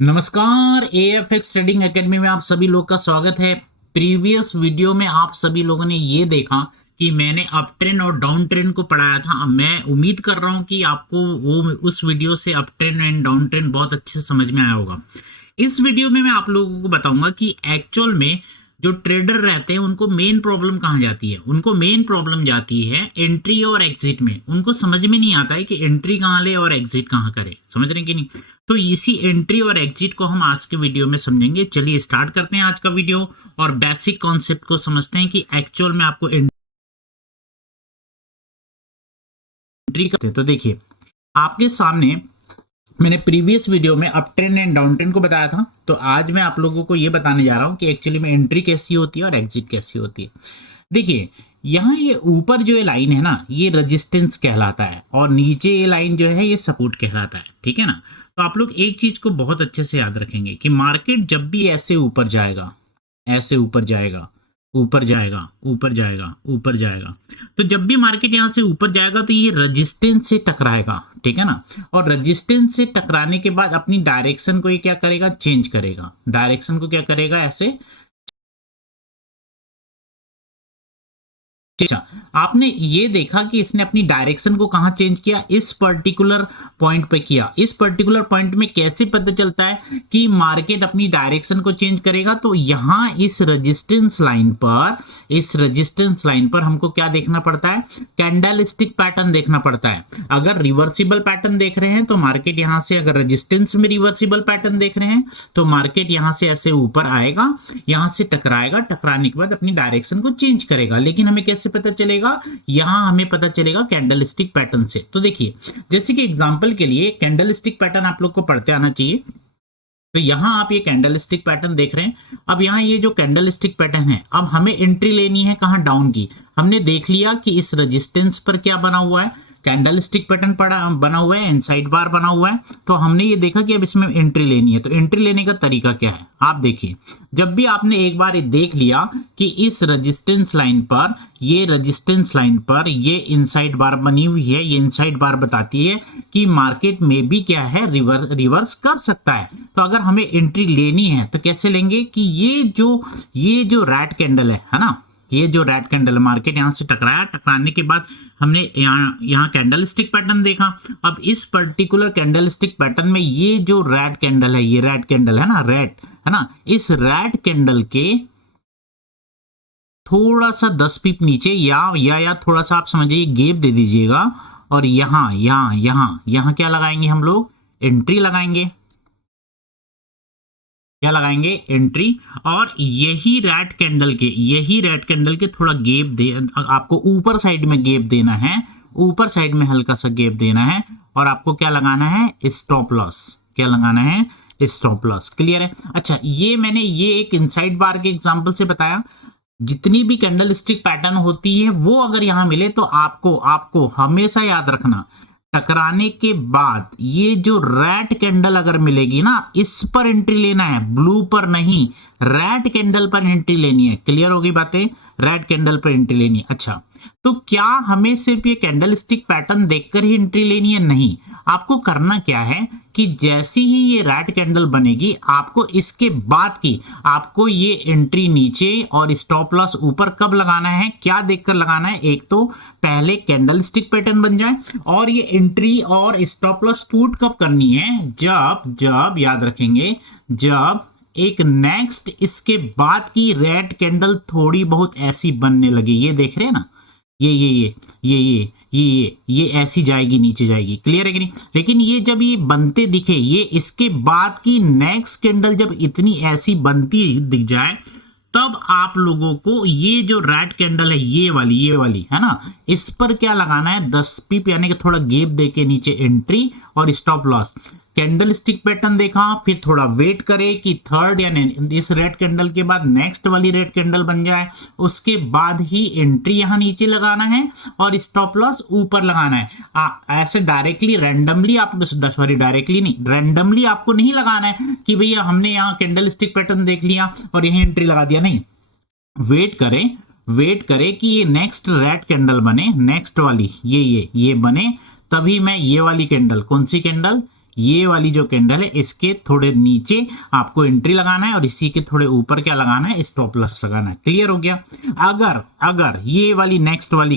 नमस्कार। एएफएक्स trading academy में आप सभी लोग का स्वागत है। प्रीवियस वीडियो में आप सभी लोगों ने ये देखा कि मैंने अप ट्रेंड और डाउन ट्रेंड को पढ़ाया था। अब मैं उम्मीद कर रहा हूं कि आपको वो उस वीडियो से up trend and down trend बहुत अच्छे से समझ में आया होगा। इस वीडियो में मैं आप लोगों को बताऊंगा कि एक्चुअल में जो ट्रेडर रहते हैं उनको मेन प्रॉब्लम कहाँ जाती है। उनको मेन प्रॉब्लम जाती है एंट्री और एग्जिट में। उनको समझ में नहीं आता है कि एंट्री कहाँ ले और एग्जिट कहाँ करे। समझ रहे हैं कि नहीं? तो इसी एंट्री और एग्जिट को हम आज के वीडियो में समझेंगे। चलिए स्टार्ट करते हैं आज का वीडियो और बेसिक कॉन्सेप्ट को समझते हैं कि एक्चुअल में आपको एंट्री करते हैं। तो देखिए आपके सामने मैंने प्रीवियस वीडियो में up trend and down trend को बताया था। तो आज मैं आप लोगों को यह बताने जा रहा हूं कि एक्चुअली में एंट्री कैसी होती है और एग्जिट कैसी होती है। देखिए यहाँ ये ऊपर जो ये लाइन है ना, ये रेजिस्टेंस कहलाता है और नीचे ये लाइन जो है ये सपोर्ट कहलाता है। ठीक है ना? तो आप लोग एक चीज को बहुत अच्छे से याद रखेंगे कि मार्केट जब भी ऐसे ऊपर जाएगा, ऐसे ऊपर जाएगा, ऊपर जाएगा, ऊपर जाएगा, ऊपर जाएगा, तो जब भी मार्केट यहां से ऊपर जाएगा तो ये रेजिस्टेंस से टकराएगा। ठीक है ना? और रेजिस्टेंस से टकराने के बाद अपनी डायरेक्शन को ये क्या करेगा? चेंज करेगा। डायरेक्शन को क्या करेगा? ऐसे। अच्छा, आपने ये देखा कि इसने अपनी डायरेक्शन को कहां चेंज किया? इस पर्टिकुलर पॉइंट पे किया। इस पर्टिकुलर पॉइंट में कैसे पता चलता है कि मार्केट अपनी डायरेक्शन को चेंज करेगा? तो यहां इस रेजिस्टेंस लाइन पर हमको क्या देखना पड़ता है? कैंडलस्टिक पैटर्न देखना पड़ता है। अगर रिवर्सिबल पैटर्न देख रहे हैं तो मार्केट यहां से, अगर रेजिस्टेंस में रिवर्सिबल पैटर्न देख रहे हैं तो मार्केट यहां से ऐसे ऊपर आएगा, यहां से टकराएगा, टकराने के बाद अपनी डायरेक्शन को चेंज करेगा। लेकिन हमें कैसे पता चलेगा? यहां हमें पता चलेगा कैंडलस्टिक पैटर्न से। तो देखिए जैसे कि एग्जांपल के लिए कैंडलस्टिक पैटर्न आप लोग को पढ़ते आना चाहिए। तो यहां आप ये कैंडलस्टिक पैटर्न देख रहे हैं। अब यहां ये जो कैंडलस्टिक पैटर्न है, अब हमें एंट्री लेनी है कहां? डाउन की। हमने देख लिया कि इस रेजिस्टेंस पर क्या बना हुआ है? कैंडलस्टिक पैटर्न बना हुआ है, इनसाइड बार बना हुआ है। तो हमने ये देखा कि अब इसमें एंट्री लेनी है। तो एंट्री लेने का तरीका क्या है? आप देखिए, जब भी आपने एक बार ये देख लिया कि इस रेजिस्टेंस लाइन पर, ये रेजिस्टेंस लाइन पर ये इनसाइड बार बनी हुई है, ये इनसाइड बार बताती है कि मार्केट में भी क्या है? रिवर्स कर सकता है। तो अगर हमें एंट्री लेनी है तो कैसे लेंगे? कि ये जो रेड कैंडल है ना, ये जो रेड कैंडल, मार्केट यहां से टकराया, टकराने के बाद हमने यहाँ कैंडल स्टिक पैटर्न देखा। अब इस पर्टिकुलर कैंडल स्टिक पैटर्न में ये जो रेड कैंडल है, ये रेड कैंडल है ना, रेड है ना, इस रेड कैंडल के थोड़ा सा 10 पिप नीचे या थोड़ा सा आप समझिए गैप दे दीजिएगा और यहां क्या लगाएंगे हम लोग? एंट्री लगाएंगे। क्या लगाएंगे? एंट्री। और यही रेड कैंडल के थोड़ा गैप दे, आपको ऊपर साइड में गैप देना है, ऊपर साइड में हल्का सा गैप देना है। और आपको क्या लगाना है? Stop loss. क्या लगाना है? Stop loss. क्लियर है? अच्छा, मैंने ये एक इनसाइड बार के एग्जांपल से बताया। जितनी भी कैंडलस्टिक पैटर्न होती है वो अगर यहां मिले तो आपको हमेशा याद रखना, टकराने के बाद ये जो रेड कैंडल अगर मिलेगी ना, इस पर एंट्री लेना है, ब्लू पर नहीं, रेड कैंडल पर एंट्री लेनी है। क्लियर होगी बातें? रेड कैंडल पर एंट्री लेनी है। अच्छा, तो क्या हमें सिर्फ ये कैंडलस्टिक पैटर्न देखकर ही एंट्री लेनी है? नहीं, आपको करना क्या है कि जैसी ही ये रेड कैंडल बनेगी, आपको इसके बाद की आपको ये एंट्री नीचे और स्टॉप लॉस ऊपर कब लगाना है? क्या देखकर लगाना है? एक तो पहले कैंडलस्टिक पैटर्न बन जाए, और ये एंट्री और स्टॉप लॉस पुट कब करनी है? जब याद रखेंगे, जब एक नेक्स्ट इसके बाद की रेड कैंडल थोड़ी बहुत ऐसी बनने लगी। ये देख रहे हैं ना, ये ऐसी जाएगी, नीचे जाएगी। क्लियर है कि नहीं? लेकिन ये जब ये बनते दिखे, ये इसके बाद की नेक्स्ट कैंडल जब इतनी ऐसी बनती दिख जाए, तब आप लोगों को ये जो रेड कैंडल है, ये वाली है ना, इस पर क्या लगाना है? 10 पिप यानी कि थोड़ा गैप देके नीचे एंट्री और stop loss. Candle stick pattern देखा, फिर थोड़ा वेट करे कि थर्ड यानी इस रेड कैंडल के बाद नेक्स्ट वाली रेड कैंडल बन जाए, उसके बाद ही एंट्री यहां नीचे लगाना है और स्टॉप लॉस ऊपर लगाना है। ऐसे डायरेक्टली रैंडमली रैंडमली आपको नहीं लगाना है कि भैया हमने यहाँ कैंडल स्टिक पैटर्न देख लिया और यही एंट्री लगा दिया। नहीं, वेट करे कि ये नेक्स्ट रेड कैंडल बने, नेक्स्ट वाली ये बने, तभी मैं ये वाली कैंडल, कौन सी कैंडल? ये वाली जो कैंडल है इसके थोड़े नीचे आपको एंट्री लगाना है और इसी के थोड़े ऊपर क्या लगाना है, स्टॉप लॉस लगाना है। क्लियर हो गया। अगर अगर ये वाली नेक्स्ट वाली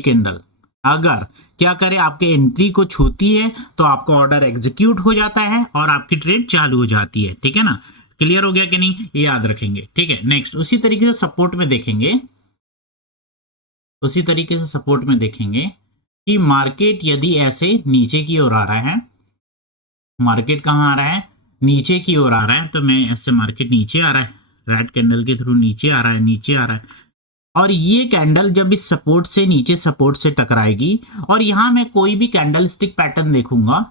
कैंडल अगर क्या करे, आपके एंट्री को छूती है तो आपका ऑर्डर एग्जीक्यूट हो जाता है और आपकी ट्रेड चालू हो जाती है। ठीक है ना, क्लियर हो गया कि नहीं, ये याद रखेंगे। ठीक है, नेक्स्ट उसी तरीके से सपोर्ट में देखेंगे कि मार्केट यदि ऐसे नीचे की ओर आ रहा है, मार्केट कहां आ रहा है, नीचे की ओर आ रहा है, तो मैं ऐसे मार्केट नीचे आ रहा है, रेड कैंडल के थ्रू नीचे आ रहा है, और ये कैंडल जब इस सपोर्ट से टकराएगी और यहां मैं कोई भी कैंडल स्टिक पैटर्न देखूंगा,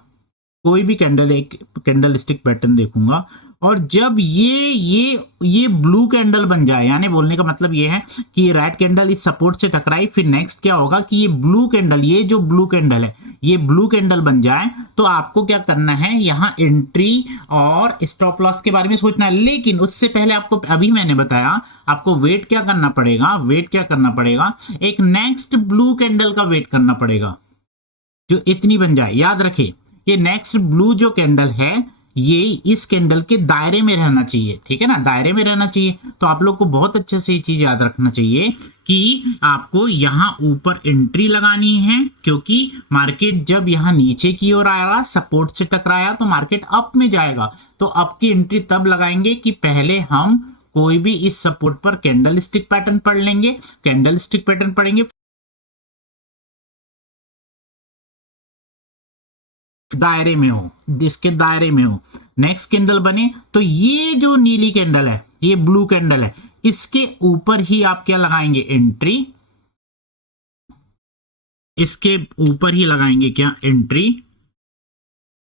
और जब ये ब्लू कैंडल बन जाए, यानी बोलने का मतलब ये है कि ये रेड कैंडल इस सपोर्ट से टकराई, फिर नेक्स्ट क्या होगा कि ये ब्लू कैंडल, ये जो ब्लू कैंडल है, ये ब्लू कैंडल बन जाए, तो आपको क्या करना है, यहां एंट्री और स्टॉप लॉस के बारे में सोचना है। लेकिन उससे पहले आपको, अभी मैंने बताया, आपको वेट क्या करना पड़ेगा, एक नेक्स्ट ब्लू कैंडल का वेट करना पड़ेगा जो इतनी बन जाए। याद रखें, ये नेक्स्ट ब्लू जो कैंडल है ये इस कैंडल के दायरे में रहना चाहिए। ठीक है ना, दायरे में रहना चाहिए। तो आप लोग को बहुत अच्छे से ये चीज याद रखना चाहिए कि आपको यहां ऊपर एंट्री लगानी है, क्योंकि मार्केट जब यहां नीचे की ओर आया, सपोर्ट से टकराया, तो मार्केट अप में जाएगा। तो अप की एंट्री तब लगाएंगे कि पहले हम कोई भी इस सपोर्ट पर कैंडल स्टिक पैटर्न पढ़ेंगे, दायरे में हो, जिसके दायरे में हो, नेक्स्ट कैंडल बने, तो ये जो नीली कैंडल है, ये ब्लू कैंडल है, इसके ऊपर ही आप क्या लगाएंगे, एंट्री, इसके ऊपर ही लगाएंगे क्या, एंट्री,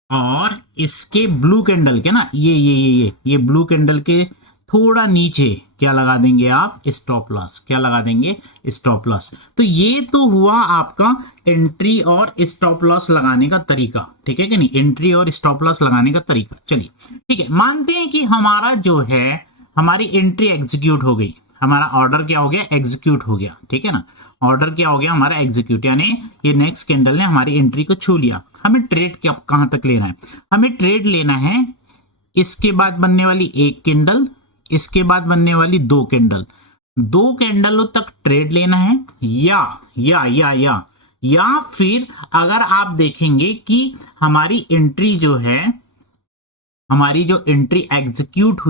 और इसके ब्लू कैंडल के ना, ये ब्लू कैंडल के थोड़ा नीचे क्या लगा देंगे आप, स्टॉप लॉस। क्या लगा देंगे, स्टॉप लॉस। तो ये तो हुआ आपका एंट्री और स्टॉप लॉस लगाने का तरीका। ठीक है कि नहीं, एंट्री और स्टॉप लॉस लगाने का तरीका। चलिए ठीक है, मानते हैं कि हमारा जो है, हमारी एंट्री एग्जीक्यूट हो गई, हमारा ऑर्डर क्या हो गया, एग्जीक्यूट हो गया। ठीक है ना, ऑर्डर क्या हो गया हमारा, एग्जीक्यूट, यानी ये नेक्स्ट कैंडल ने हमारी एंट्री को छू लिया। हमें ट्रेड क्या कहां तक लेना है, हमें ट्रेड लेना है इसके बाद बनने वाली एक कैंडल, इसके बाद बनने वाली दो कैंडलों तक ट्रेड लेना है, या फिर अगर आप देखेंगे कि हमारी एंट्री जो है, हमारी जो एंट्री एग्जीक्यूट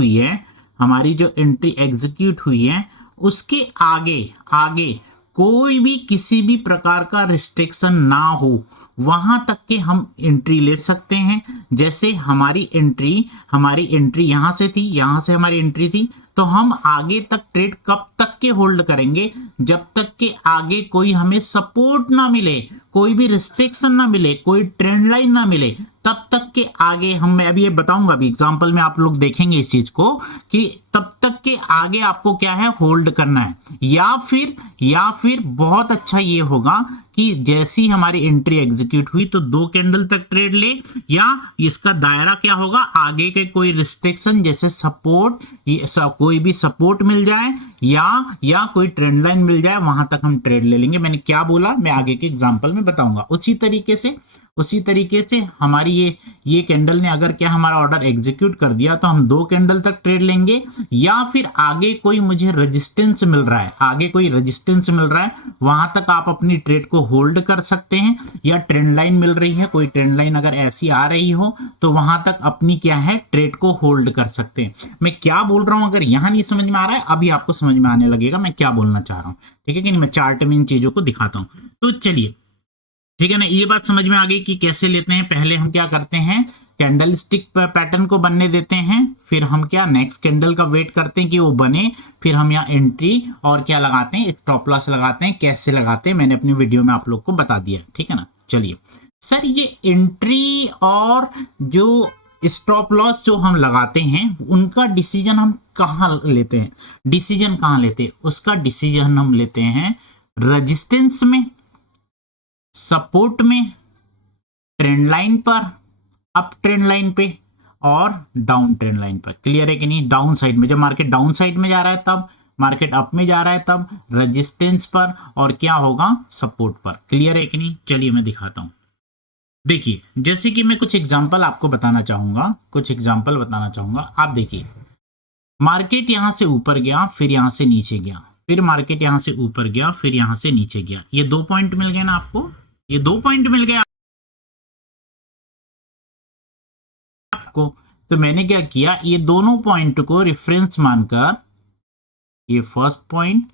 हुई है, उसके आगे कोई भी किसी भी प्रकार का रिस्ट्रिक्शन ना हो, वहां तक के हम एंट्री ले सकते हैं। जैसे हमारी एंट्री यहां से थी, यहां से हमारी एंट्री थी, तो हम आगे तक ट्रेड कब तक के होल्ड करेंगे, जब तक के आगे कोई हमें सपोर्ट ना मिले, कोई भी रिस्ट्रिक्शन ना मिले, कोई ट्रेंड लाइन ना मिले, तब तक के आगे मैं अभी ये बताऊंगा, अभी एग्जांपल में आप लोग देखेंगे इस चीज को, कि तब तक के आगे आपको क्या है, होल्ड करना है। या फिर बहुत अच्छा ये होगा कि जैसी हमारी एंट्री एग्जीक्यूट हुई तो दो कैंडल तक ट्रेड ले, या इसका दायरा क्या होगा, आगे के कोई रिस्ट्रिक्शन, जैसे सपोर्ट, कोई भी सपोर्ट मिल जाए या कोई ट्रेंड लाइन मिल जाए, वहां तक हम ट्रेड ले लेंगे। मैंने क्या बोला, मैं आगे के एग्जांपल में बताऊंगा। उसी तरीके से हमारी ये कैंडल ने अगर क्या हमारा ऑर्डर एग्जीक्यूट कर दिया, तो हम दो कैंडल तक ट्रेड लेंगे, या फिर आगे कोई मुझे रेजिस्टेंस मिल रहा है, वहां तक आप अपनी ट्रेड को होल्ड कर सकते हैं, या ट्रेंड लाइन मिल रही है, कोई ट्रेंड लाइन अगर ऐसी आ रही हो, तो वहां तक अपनी क्या है, ट्रेड को होल्ड कर सकते हैं। मैं क्या बोल रहा हूं, अगर यहां नहीं समझ में आ रहा है, अभी आपको समझ में आने लगेगा मैं क्या बोलना चाह रहा हूं। ठीक है कि नहीं, मैं चार्ट में इन चीजों को दिखाता हूं। तो चलिए, ठीक है ना, ये बात समझ में आ गई कि कैसे लेते हैं। पहले हम क्या करते हैं, कैंडल स्टिक पैटर्न को बनने देते हैं, फिर हम क्या नेक्स्ट कैंडल का वेट करते हैं कि वो बने, फिर हम यहाँ एंट्री और क्या लगाते हैं, स्टॉप लॉस लगाते हैं। कैसे लगाते हैं मैंने अपनी वीडियो में आप लोग को बता दिया, ठीक है ना। चलिए सर, ये एंट्री और जो स्टॉप लॉस जो हम लगाते हैं, उनका डिसीजन हम कहाँ लेते हैं, उसका डिसीजन हम लेते हैं रेजिस्टेंस में, सपोर्ट में, ट्रेंड लाइन पर, अप ट्रेंड लाइन पे और डाउन ट्रेंड लाइन पर। क्लियर है कि नहीं, डाउन साइड में, जब मार्केट डाउन साइड में जा रहा है तब, मार्केट अप में जा रहा है तब रेजिस्टेंस पर, और क्या होगा, सपोर्ट पर। क्लियर है कि नहीं, चलिए मैं दिखाता हूं। देखिए जैसे कि मैं कुछ एग्जांपल आपको बताना चाहूंगा, आप देखिए मार्केट यहां से ऊपर गया, फिर यहां से नीचे गया, फिर मार्केट यहां से ऊपर गया, फिर यहां से नीचे गया। ये 2 पॉइंट मिल गए ना आपको, ये 2 पॉइंट मिल गया आपको। तो मैंने क्या किया, ये दोनों पॉइंट को रेफरेंस मानकर, ये फर्स्ट पॉइंट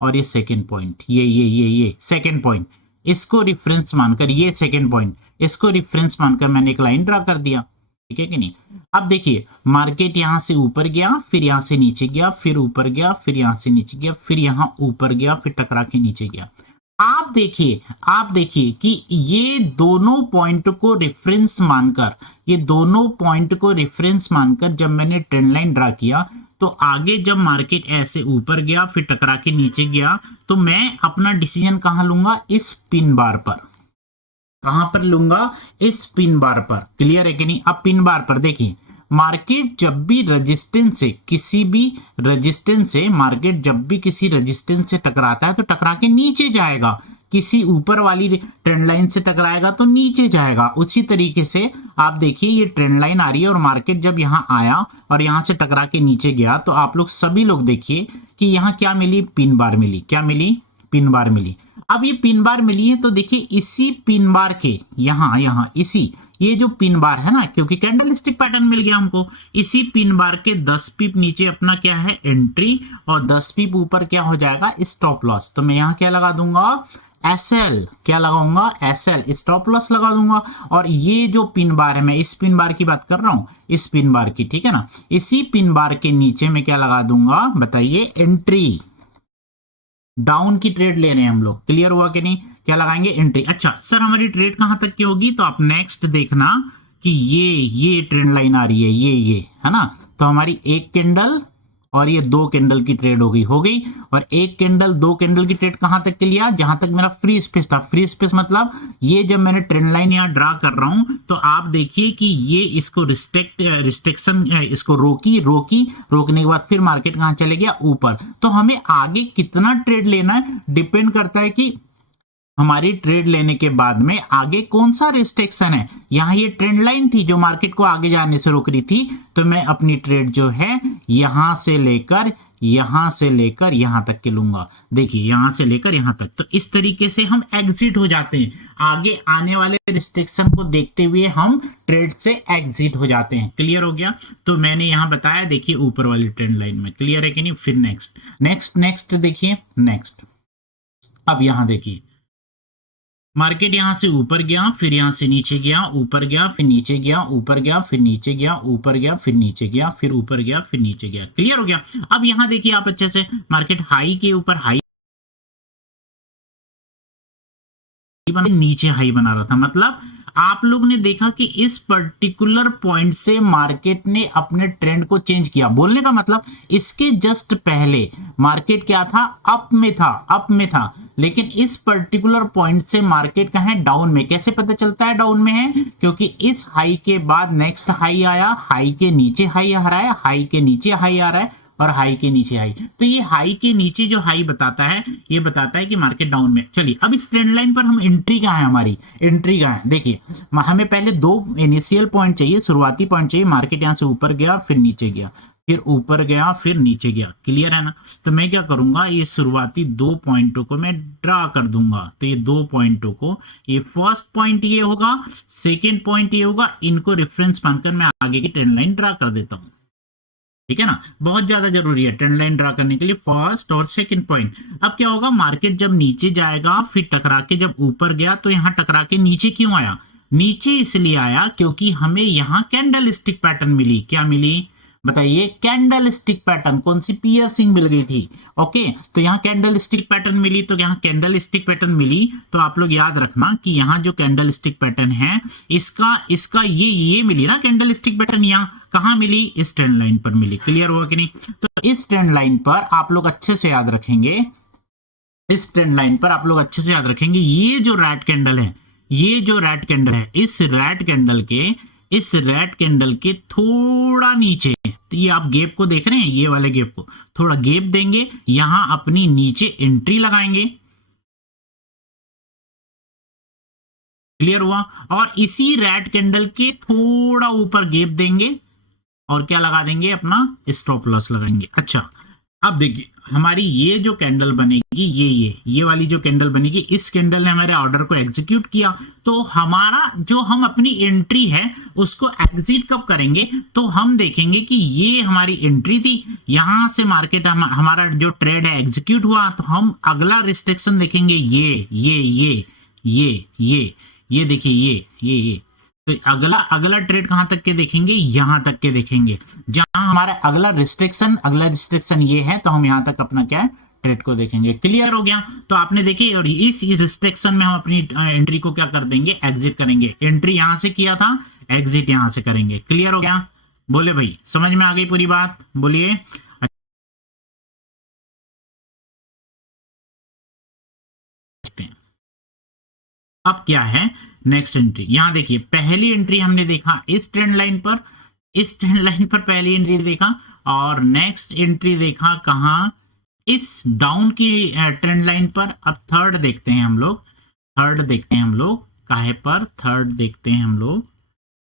और ये सेकंड पॉइंट, ये सेकंड पॉइंट, इसको रेफरेंस मानकर, ये सेकंड पॉइंट, इसको रेफरेंस मानकर मैंने एक लाइन ड्रा कर दिया। ठीक है कि नहीं। अब देखिए मार्केट यहां से ऊपर गया, फिर यहां से नीचे गया, फिर ऊपर गया, फिर यहां से नीचे गया, फिर यहां ऊपर गया, फिर टकरा के नीचे गया। आप देखिए कि ये दोनों पॉइंट को रेफरेंस मानकर, जब मैंने ट्रेंड लाइन ड्रा किया, तो आगे जब मार्केट ऐसे ऊपर गया, फिर टकरा के नीचे गया, तो मैं अपना डिसीजन कहां लूंगा, इस पिन बार पर। कहां पर लूंगा, इस पिन बार पर। क्लियर है कि नहीं। अब पिन बार पर देखिए, मार्केट जब भी रेजिस्टेंस से, मार्केट जब भी किसी रेजिस्टेंस से टकराता है तो टकरा के नीचे जाएगा, किसी ऊपर वाली ट्रेंड लाइन से टकराएगा तो नीचे जाएगा। उसी तरीके से आप देखिए ये ट्रेंड लाइन आ रही है और मार्केट जब यहां आया और यहां से टकरा के नीचे गया, तो आप लोग सभी लोग देखिए कि यहां क्या मिली, पिन बार मिली। क्या मिली, पिन बार मिली। अब ये पिन बार मिली है तो देखिए इसी पिन बार के यहां इसी, ये जो पिन बार है ना, क्योंकि कैंडलस्टिक पैटर्न मिल गया हमको, इसी पिन बार के 10 पिप नीचे अपना क्या है, एंट्री, और 10 पिप ऊपर क्या हो जाएगा, स्टॉप लॉस। तो मैं यहां क्या लगा दूंगा, एसएल। क्या लगाऊंगा, एसएल, स्टॉप लॉस लगा दूंगा। और ये जो पिन बार है, मैं इस पिन बार की बात कर रहा हूं, इस पिन बार की, ठीक है ना, इसी पिन बार के नीचे मैं क्या लगा दूंगा, बताइए, एंट्री। डाउन की ट्रेड ले रहे हैं हम लोग। क्लियर हुआ कि नहीं। क्या लगाएंगे, एंट्री। अच्छा सर हमारी ट्रेड कहां तक की होगी, तो आप नेक्स्ट देखना कि ये ट्रेंड लाइन आ रही है, ये है ना, तो हमारी एक कैंडल और ये 2 कैंडल की ट्रेड हो गई। और एक कैंडल 2 कैंडल की ट्रेड कहां तक के लिया, जहां तक मेरा फ्री स्पेस था। फ्री स्पेस मतलब ये जब मैंने ट्रेंड लाइन यहां ड्रा कर रहा हूं, तो आप देखिए कि ये इसको रिस्ट्रिक्शन इसको रोकने के बाद फिर मार्केट कहां चले गया, ऊपर। तो हमें आगे कितना ट्रेड लेना है डिपेंड करता है कि हमारी ट्रेड लेने के बाद में आगे कौन सा रिस्ट्रिक्शन है। यहां ये ट्रेंड लाइन थी जो मार्केट को आगे जाने से रोक रही थी, तो मैं अपनी ट्रेड जो है यहां से लेकर यहां तक के लूंगा। देखिए यहां से लेकर यहां तक। तो इस तरीके से हम एग्जिट हो जाते हैं, आगे आने वाले रिस्ट्रिक्शन को देखते हुए हम ट्रेड से एग्जिट हो जाते हैं। क्लियर हो गया। तो मैंने यहां बताया, देखिए ऊपर वाली ट्रेंड लाइन में। क्लियर है कि नहीं। फिर नेक्स्ट देखिए, नेक्स्ट अब यहां देखिए मार्केट यहां से ऊपर गया, फिर यहां से नीचे गया, ऊपर गया, फिर नीचे गया, ऊपर गया, फिर नीचे गया, ऊपर गया, फिर नीचे गया, फिर ऊपर गया, फिर नीचे गया। क्लियर हो गया। अब यहां देखिए आप अच्छे से, मार्केट हाई के ऊपर हाई नीचे हाई बना रहा था, मतलब आप लोग ने देखा कि इस पर्टिकुलर पॉइंट से मार्केट ने अपने ट्रेंड को चेंज किया। बोलने का मतलब इसके जस्ट पहले मार्केट क्या था, अप में था, लेकिन इस पर्टिकुलर पॉइंट से मार्केट कहां है, डाउन में। कैसे पता चलता है डाउन में है, क्योंकि इस हाई के बाद नेक्स्ट हाई आया, हाई के नीचे हाई आ रहा है, हाई के नीचे हाई आ रहा है, और हाई के नीचे हाई। तो ये हाई के नीचे जो हाई बताता है, ये बताता है कि मार्केट डाउन में। चलिए अब इस ट्रेंड लाइन पर हम एंट्री कहां है, हमारी एंट्री कहां है। देखिए हमें पहले 2 इनिशियल पॉइंट चाहिए, शुरुआती पॉइंट चाहिए। मार्केट यहां से ऊपर गया, फिर नीचे गया, फिर ऊपर गया, फिर नीचे गया। क्लियर है ना। तो मैं क्या करूंगा, ये शुरुआती 2 पॉइंटों को मैं ड्रा कर दूंगा। तो ये 2 पॉइंटों को, ये फर्स्ट पॉइंट ये होगा, सेकेंड पॉइंट ये होगा, इनको रेफरेंस मानकर मैं आगे की ट्रेंड लाइन ड्रा कर देता हूं। ठीक है ना। बहुत ज्यादा जरूरी है ट्रेंड लाइन ड्रा करने के लिए, फर्स्ट और सेकंड पॉइंट। अब क्या होगा, मार्केट जब नीचे जाएगा, फिर टकरा के जब ऊपर गया, तो यहां टकरा के नीचे क्यों आया, नीचे इसलिए आया क्योंकि हमें यहां कैंडल स्टिक पैटर्न मिली। क्या मिली, बताइए, कैंडल स्टिक पैटर्न। कौन सी, पियर्सिंग मिल गई थी। ओके, तो यहाँ कैंडल स्टिक पैटर्न मिली, तो यहाँ कैंडल स्टिक पैटर्न मिली, तो आप लोग याद रखना कि यहाँ जो कैंडल स्टिक पैटर्न है, इसका ये मिली ना कैंडल स्टिक पैटर्न, यहाँ कहां मिली, इस ट्रेंड लाइन पर मिली। क्लियर हुआ कि नहीं। तो इस ट्रेंड लाइन पर आप लोग अच्छे से याद रखेंगे, ये जो रेड कैंडल है, इस रेड कैंडल के थोड़ा नीचे, तो ये आप गैप को देख रहे हैं, ये वाले गैप को थोड़ा गैप देंगे, यहां अपनी नीचे एंट्री लगाएंगे। क्लियर हुआ। और इसी रेड कैंडल के थोड़ा ऊपर गैप देंगे और क्या लगा देंगे, अपना स्टॉप लॉस लगाएंगे। अच्छा, अब देखिए हमारी ये जो कैंडल बनेगी, ये वाली जो कैंडल बनेगी, इस कैंडल ने हमारे ऑर्डर को एग्जीक्यूट किया, तो हमारा जो हम अपनी एंट्री है उसको एग्जिट कब करेंगे, तो हम देखेंगे कि ये हमारी एंट्री थी, यहां से मार्केट हमारा जो ट्रेड है एग्जीक्यूट हुआ, तो हम अगला रिस्ट्रिक्शन देखेंगे ये देखिए ये तो अगला ट्रेड कहां तक के देखेंगे, यहां तक के देखेंगे, जहां हमारा अगला रिस्ट्रिक्शन ये है, तो हम यहां तक अपना क्या है ट्रेड को देखेंगे। क्लियर हो गया। तो आपने देखी, और इस रिस्ट्रिक्शन में हम अपनी एंट्री को क्या कर देंगे, एग्जिट करेंगे। एंट्री यहां से किया था, एग्जिट यहां से करेंगे। क्लियर हो गया, बोले भाई, समझ में आ गई पूरी बात, बोलिए। अब क्या है नेक्स्ट एंट्री, यहां देखिए पहली एंट्री हमने देखा इस ट्रेंड लाइन पर, पहली एंट्री देखा, और नेक्स्ट एंट्री देखा कहां, इस डाउन की ट्रेंड लाइन पर। अब थर्ड देखते हैं हम लोग, काहे पर थर्ड देखते हैं हम लोग,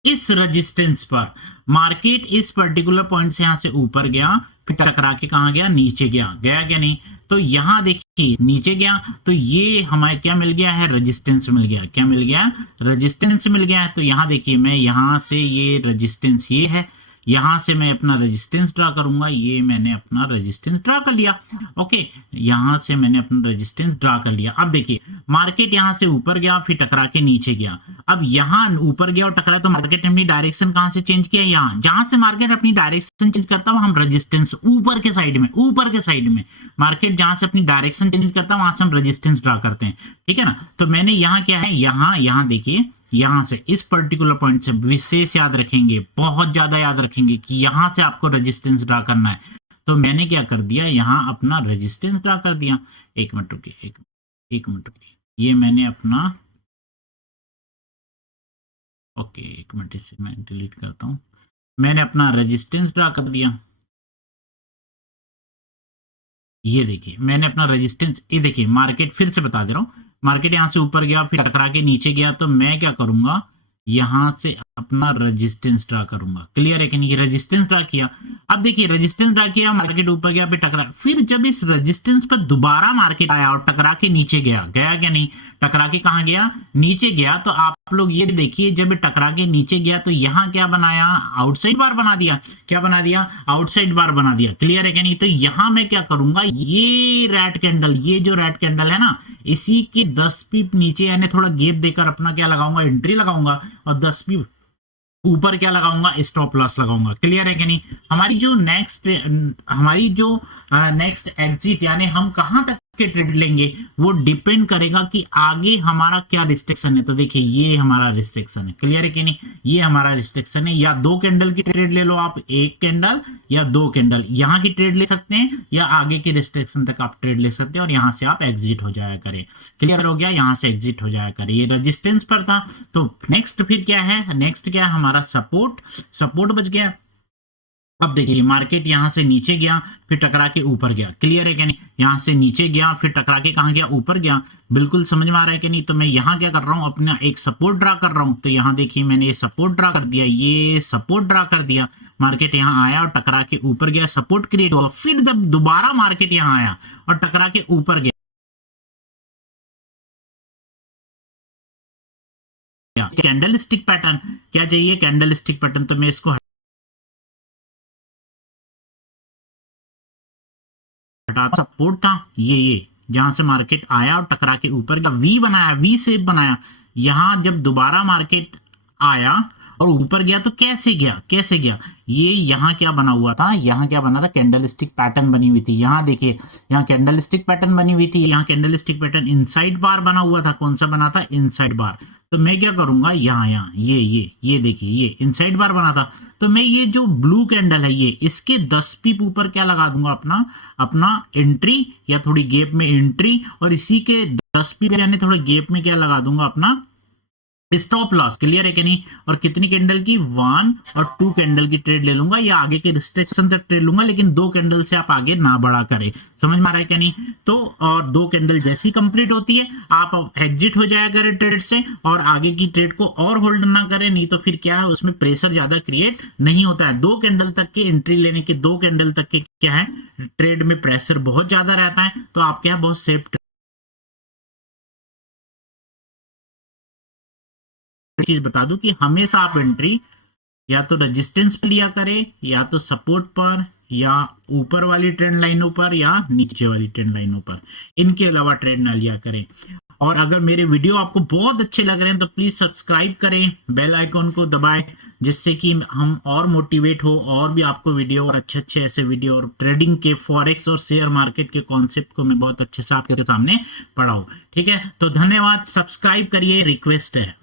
इस रेजिस्टेंस पर। मार्केट इस पर्टिकुलर पॉइंट से यहां से ऊपर गया, फिर टकरा के कहां गया, नीचे गया क्या नहीं, तो यहां देखिए नीचे गया, तो ये हमारे क्या मिल गया है, रेजिस्टेंस मिल गया। क्या मिल गया, रेजिस्टेंस मिल गया। तो यहां देखिए मैं यहां से ये रेजिस्टेंस ये है, यहां से मैं अपना रेजिस्टेंस ड्रा करूंगा, ये मैंने अपना रेजिस्टेंस ड्रा कर लिया। ओके, यहां से मैंने अपना रेजिस्टेंस ड्रा कर लिया। अब देखिए मार्केट यहां से ऊपर गया, फिर टकरा के नीचे गया। अब यहां ऊपर गया और टकरा, तो मार्केट ने अपनी डायरेक्शन कहां से चेंज किया, यहां। जहां से मार्केट अपनी डायरेक्शन चेंज करता है हम रेजिस्टेंस ऊपर के साइड में मार्केट जहां से अपनी डायरेक्शन चेंज करता है वहां से हम रेजिस्टेंस ड्रा करते हैं, ठीक है ना। तो मैंने यहां क्या है, यहां देखिए, यहां से इस पर्टिकुलर पॉइंट से विशेष याद रखेंगे, बहुत ज्यादा याद रखेंगे कि यहां से आपको रेजिस्टेंस ड्रा करना है। तो मैंने क्या कर दिया, यहां अपना रेजिस्टेंस ड्रा कर दिया। एक मिनट रुकिए, एक मिनट रुकिए, ये मैंने अपना, ओके एक मिनट, इसे मैं डिलीट करता हूं। मैंने अपना रेजिस्टेंस ड्रा कर दिया, ये देखिए मैंने अपना रेजिस्टेंस, ये देखिए मार्केट, फिर से बता दे रहा हूं, मार्केट यहां से ऊपर गया, फिर टकरा के नीचे गया, तो मैं क्या करूंगा, यहां से अपना रेजिस्टेंस ड्रा करूंगा। क्लियर है कि नहीं, रेजिस्टेंस ड्रा किया। अब देखिए रेजिस्टेंस ड्रा किया, मार्केट ऊपर गया, फिर टकरा, फिर जब इस रेजिस्टेंस पर दोबारा मार्केट आया और टकरा के नीचे गया क्या नहीं, टकरा के कहां गया, नीचे गया। तो आप लोग ये देखिए, जब टकरा के नीचे गया तो यहां क्या बनाया, आउटसाइड बार बना दिया। क्या बना दिया, आउटसाइड बार बना दिया। क्लियर है कि नहीं। तो यहां मैं क्या करूंगा, ये रेड कैंडल, ये जो रेड कैंडल है ना, इसी के 10 पीप नीचे यानी थोड़ा गैप देकर अपना क्या लगाऊंगा, एंट्री लगाऊंगा, और 10 पीप ऊपर क्या लगाऊंगा, स्टॉप लॉस लगाऊंगा। क्लियर है कि नहीं। हमारी जो नेक्स्ट एग्जिट यानी हम कहां तक के ट्रेड लेंगे वो डिपेंड करेगा कि आगे हमारा क्या रिस्ट्रिक्शन है। तो देखिए ये हमारा रिस्ट्रिक्शन है। क्लियर है कि नहीं, ये हमारा रिस्ट्रिक्शन है। या 2 कैंडल की ट्रेड ले लो आप, 1 कैंडल या 2 कैंडल यहां की ट्रेड ले सकते हैं, या आगे के रिस्ट्रिक्शन तक आप ट्रेड ले सकते हैं, और यहां से आप एग्जिट हो जाया करें। क्लियर हो गया, यहां से एग्जिट हो जाया करें। ये रेजिस्टेंस पर था। तो नेक्स्ट फिर क्या है, नेक्स्ट क्या है हमारा, सपोर्ट बच गया। अब देखिए मार्केट यहां से नीचे गया, फिर टकरा के ऊपर गया। क्लियर है कि नहीं, यहां से नीचे गया, फिर टकरा के कहां गया, ऊपर गया। बिल्कुल समझ में आ रहा है कि नहीं। तो मैं यहां क्या कर रहा हूं, अपना एक सपोर्ट ड्रा कर रहा हूं। तो यहां देखिए मैंने ये सपोर्ट ड्रा कर दिया, ये सपोर्ट ड्रा कर दिया। मार्केट यहां आया और टकरा के ऊपर गया, सपोर्ट क्रिएट हुआ। फिर जब दोबारा मार्केट यहां आया और टकरा के ऊपर गया, कैंडल स्टिक पैटर्न क्या चाहिए, कैंडल स्टिक पैटर्न। तो मैं इसको सपोर्ट था ये जहां से मार्केट आया और टकरा के ऊपर का वी बनाया, वी शेप बनाया। यहां जब दोबारा मार्केट आया और ऊपर गया तो कैसे गया, ये यहां क्या बना हुआ था, यहां क्या बना था, कैंडल स्टिक पैटर्न बनी हुई थी। यहां देखिए यहां कैंडल स्टिक पैटर्न बनी हुई थी, यहां कैंडल स्टिक पैटर्न इनसाइड बार बना हुआ था। कौन सा बना था, इनसाइड बार। तो मैं क्या करूंगा, यहां ये देखिए ये इनसाइड बार बना था। तो मैं ये जो ब्लू कैंडल है, ये इसके 10 पीप ऊपर क्या लगा दूंगा, अपना एंट्री, या थोड़ी गैप में एंट्री, और इसी के 10 पीप यानी थोड़े गैप में क्या लगा दूंगा, अपना स्टॉप लॉस क्लियर है कि नहीं, और कितनी कैंडल की, 1 और 2 कैंडल की ट्रेड ले लूंगा या आगे के रिस्ट्रिक्शन तक ट्रेड लूंगा, लेकिन 2 कैंडल से आप आगे ना बढ़ा करें। समझ में आ रहा है कि नहीं। तो और 2 कैंडल जैसी कंप्लीट होती है आप एग्जिट हो जाया करें ट्रेड से, और आगे की ट्रेड को और होल्ड ना करें, नहीं तो फिर क्या है उसमें प्रेशर ज्यादा क्रिएट नहीं होता है। 2 कैंडल तक की एंट्री लेने के, 2 कैंडल तक के क्या है ट्रेड में प्रेशर बहुत ज्यादा रहता है, तो आप क्या बहुत सेफ चीज बता दूं कि हमेशा आप एंट्री या तो रेजिस्टेंस पर लिया करें, या तो सपोर्ट पर, या ऊपर वाली ट्रेंड लाइनों पर, या नीचे वाली ट्रेंड लाइनों पर। इनके अलावा ट्रेड ना लिया करें। और अगर मेरे वीडियो आपको बहुत अच्छे लग रहे हैं तो प्लीज सब्सक्राइब करें, बेल आइकॉन को दबाएं, जिससे कि हम और मोटिवेट हो और भी आपको वीडियो और अच्छे अच्छे ऐसे वीडियो और ट्रेडिंग के, फॉरेक्स और शेयर मार्केट के कॉन्सेप्ट को मैं बहुत अच्छे से आपके सामने पढ़ाऊं। ठीक है, तो धन्यवाद, सब्सक्राइब करिए, रिक्वेस्ट है।